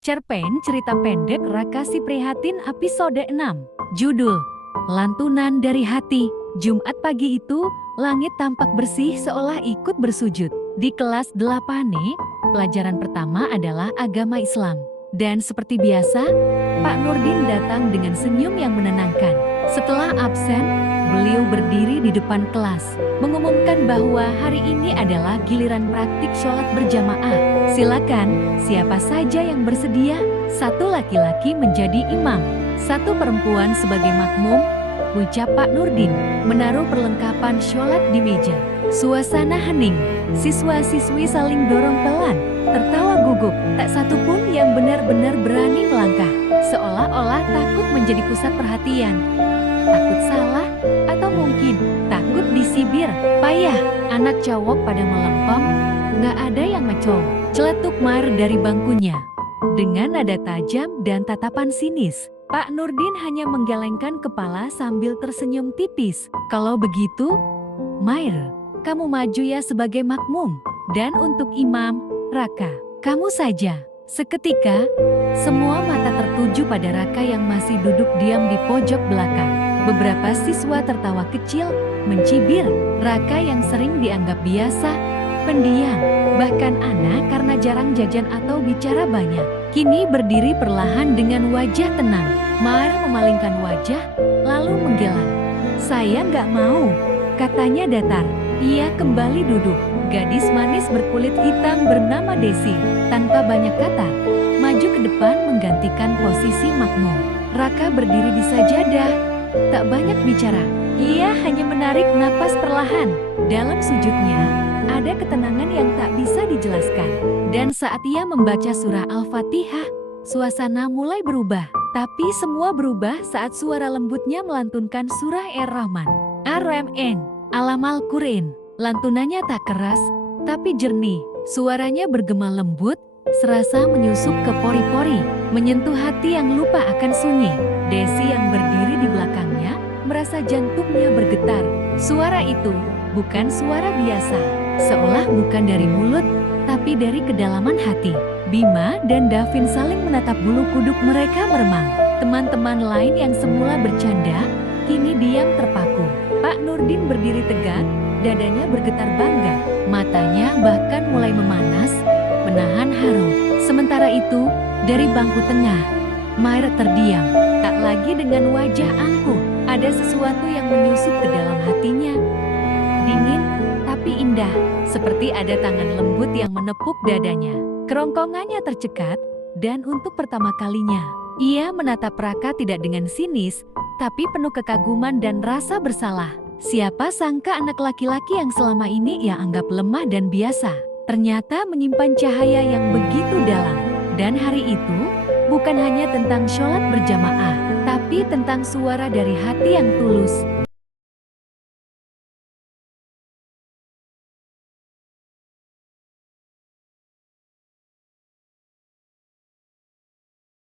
Cerpen cerita pendek Raka Si Prihatin episode 6. Judul, Lantunan dari Hati. Jumat pagi itu, langit tampak bersih seolah ikut bersujud. Di kelas 8E, pelajaran pertama adalah agama Islam. Dan seperti biasa, Pak Nurdin datang dengan senyum yang menenangkan. Setelah absen, beliau berdiri di depan kelas, mengumumkan bahwa hari ini adalah giliran praktik sholat berjamaah. Silakan, siapa saja yang bersedia, satu laki-laki menjadi imam, satu perempuan sebagai makmum, ucap Pak Nurdin, menaruh perlengkapan sholat di meja. Suasana hening, siswa-siswi saling dorong pelan, tertawa gugup, tak satu pun yang benar-benar berani melangkah, seolah-olah takut menjadi pusat perhatian. Takut salah, atau mungkin takut disibir. Payah, anak cowok pada melempem, nggak ada yang ngecong. Celetuk Mar dari bangkunya. Dengan nada tajam dan tatapan sinis, Pak Nurdin hanya menggelengkan kepala sambil tersenyum tipis. Kalau begitu, Mair, kamu maju ya sebagai makmum. Dan untuk imam, Raka, kamu saja. Seketika, semua mata tertuju pada Raka yang masih duduk diam di pojok belakang. Beberapa siswa tertawa kecil, mencibir. Raka yang sering dianggap biasa, pendiam, bahkan aneh karena jarang jajan atau bicara banyak, kini berdiri perlahan dengan wajah tenang. Mar memalingkan wajah, lalu menggeleng. Saya nggak mau, katanya datar. Ia kembali duduk. Gadis manis berkulit hitam bernama Desi, tanpa banyak kata, maju ke depan menggantikan posisi makmum. Raka berdiri di sajadah, tak banyak bicara. Ia hanya menarik napas perlahan. Dalam sujudnya, ada ketenangan yang tak bisa dijelaskan. Dan saat ia membaca surah Al-Fatihah, suasana mulai berubah. Tapi semua berubah saat suara lembutnya melantunkan surah Ar-Rahman. Ar-Rahman, Alam Al-Quran. Lantunannya tak keras, tapi jernih. Suaranya bergema lembut, serasa menyusup ke pori-pori, menyentuh hati yang lupa akan sunyi. Desi yang berdiri di belakangnya, merasa jantungnya bergetar. Suara itu bukan suara biasa, seolah bukan dari mulut, tapi dari kedalaman hati. Bima dan Davin saling menatap bulu kuduk mereka meremang. Teman-teman lain yang semula bercanda, kini diam terpaku. Pak Nurdin berdiri tegak, dadanya bergetar bangga, matanya bahkan mulai memanas, menahan haru. Sementara itu, dari bangku tengah, Mair terdiam, tak lagi dengan wajah angkuh. Ada sesuatu yang menyusup ke dalam hatinya. Dingin, tapi indah, seperti ada tangan lembut yang menepuk dadanya. Kerongkongannya tercekat, dan untuk pertama kalinya, ia menatap Raka tidak dengan sinis, tapi penuh kekaguman dan rasa bersalah. Siapa sangka anak laki-laki yang selama ini ia anggap lemah dan biasa, ternyata menyimpan cahaya yang begitu dalam. Dan hari itu, bukan hanya tentang sholat berjamaah, tapi tentang suara dari hati yang tulus,